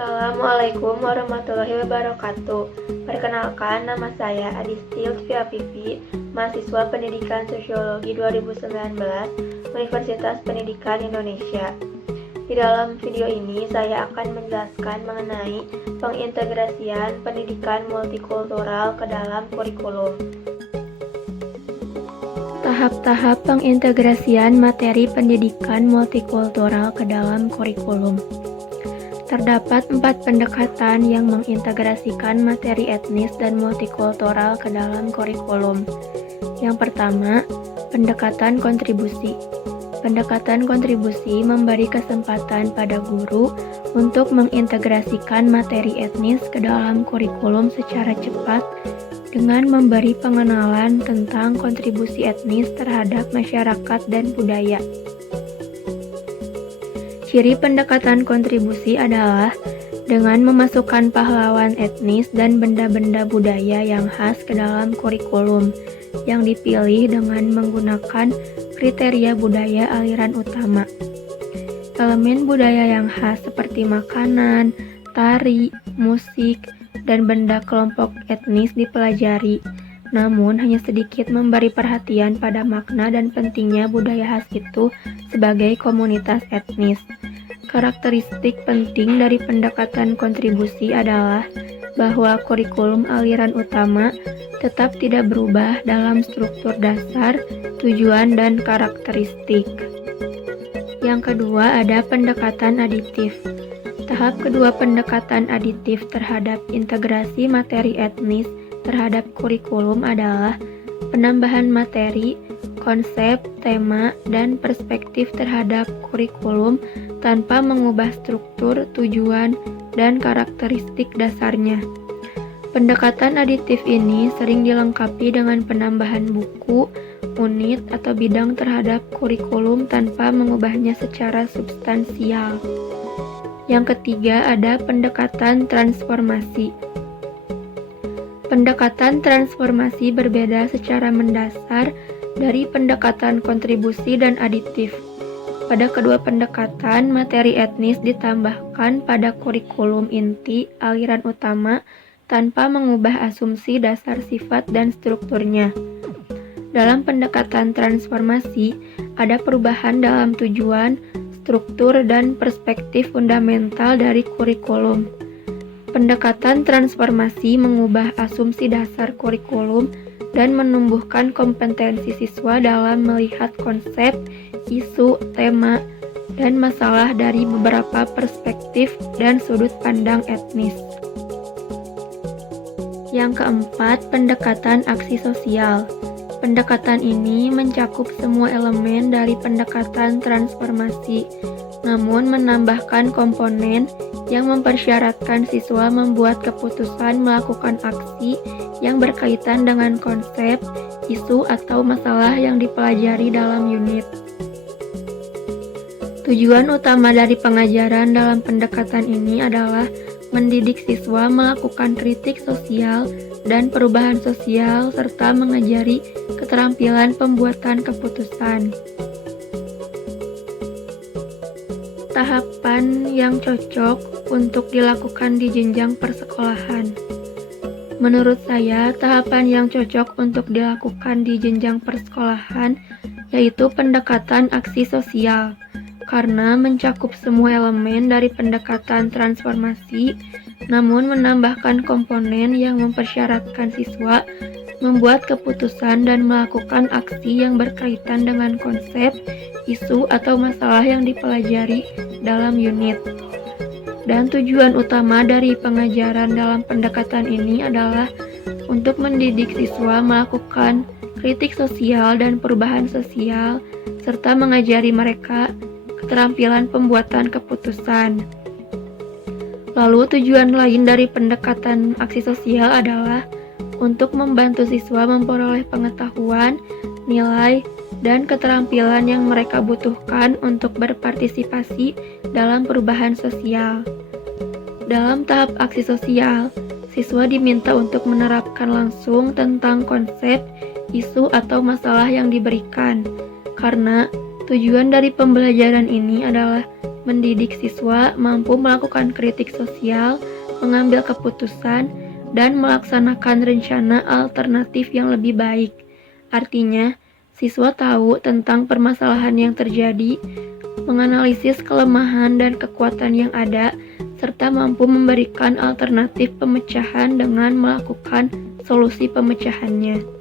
Assalamualaikum warahmatullahi wabarakatuh. Perkenalkan, nama saya Adisti Lutfi Afifi, mahasiswa Pendidikan Sosiologi 2019, Universitas Pendidikan Indonesia. Di dalam video ini, saya akan menjelaskan mengenai pengintegrasian pendidikan multikultural ke dalam kurikulum. Tahap-tahap pengintegrasian materi pendidikan multikultural ke dalam kurikulum. Terdapat 4 pendekatan yang mengintegrasikan materi etnis dan multikultural ke dalam kurikulum. Yang pertama, pendekatan kontribusi. Pendekatan kontribusi memberi kesempatan pada guru untuk mengintegrasikan materi etnis ke dalam kurikulum secara cepat dengan memberi pengenalan tentang kontribusi etnis terhadap masyarakat dan budaya. Ciri pendekatan kontribusi adalah dengan memasukkan pahlawan etnis dan benda-benda budaya yang khas ke dalam kurikulum yang dipilih dengan menggunakan kriteria budaya aliran utama. Elemen budaya yang khas seperti makanan, tari, musik, dan benda kelompok etnis dipelajari, namun hanya sedikit memberi perhatian pada makna dan pentingnya budaya khas itu sebagai komunitas etnis. Karakteristik penting dari pendekatan kontribusi adalah bahwa kurikulum aliran utama tetap tidak berubah dalam struktur dasar, tujuan, dan karakteristik. Yang kedua ada pendekatan aditif. Tahap kedua pendekatan aditif terhadap integrasi materi etnis terhadap kurikulum adalah penambahan materi, konsep, tema, dan perspektif terhadap kurikulum tanpa mengubah struktur, tujuan, dan karakteristik dasarnya. Pendekatan aditif ini sering dilengkapi dengan penambahan buku, unit, atau bidang terhadap kurikulum tanpa mengubahnya secara substansial. Yang ketiga ada pendekatan transformasi. Pendekatan transformasi berbeda secara mendasar dari pendekatan kontribusi dan aditif. Pada kedua pendekatan, materi etnis ditambahkan pada kurikulum inti aliran utama tanpa mengubah asumsi dasar sifat dan strukturnya. Dalam pendekatan transformasi, ada perubahan dalam tujuan, struktur, dan perspektif fundamental dari kurikulum. Pendekatan transformasi mengubah asumsi dasar kurikulum dan menumbuhkan kompetensi siswa dalam melihat konsep, isu, tema, dan masalah dari beberapa perspektif dan sudut pandang etnis. Yang keempat, pendekatan aksi sosial. Pendekatan ini mencakup semua elemen dari pendekatan transformasi, namun menambahkan komponen yang mempersyaratkan siswa membuat keputusan melakukan aksi yang berkaitan dengan konsep, isu, atau masalah yang dipelajari dalam unit. Tujuan utama dari pengajaran dalam pendekatan ini adalah mendidik siswa melakukan kritik sosial dan perubahan sosial serta mengajari keterampilan pembuatan keputusan. Tahapan yang cocok untuk dilakukan di jenjang persekolahan. Menurut saya, tahapan yang cocok untuk dilakukan di jenjang persekolahan yaitu pendekatan aksi sosial, karena mencakup semua elemen dari pendekatan transformasi, namun menambahkan komponen yang mempersyaratkan siswa membuat keputusan dan melakukan aksi yang berkaitan dengan konsep, isu, atau masalah yang dipelajari dalam unit. Dan tujuan utama dari pengajaran dalam pendekatan ini adalah untuk mendidik siswa melakukan kritik sosial dan perubahan sosial, serta mengajari mereka keterampilan pembuatan keputusan. Lalu tujuan lain dari pendekatan aksi sosial adalah untuk membantu siswa memperoleh pengetahuan, nilai, dan keterampilan yang mereka butuhkan untuk berpartisipasi dalam perubahan sosial. Dalam tahap aksi sosial, siswa diminta untuk menerapkan langsung tentang konsep, isu, atau masalah yang diberikan, karena Tujuan dari pembelajaran ini adalah mendidik siswa mampu melakukan kritik sosial, mengambil keputusan, dan melaksanakan rencana alternatif yang lebih baik. Artinya, siswa tahu tentang permasalahan yang terjadi, menganalisis kelemahan dan kekuatan yang ada, serta mampu memberikan alternatif pemecahan dengan melakukan solusi pemecahannya.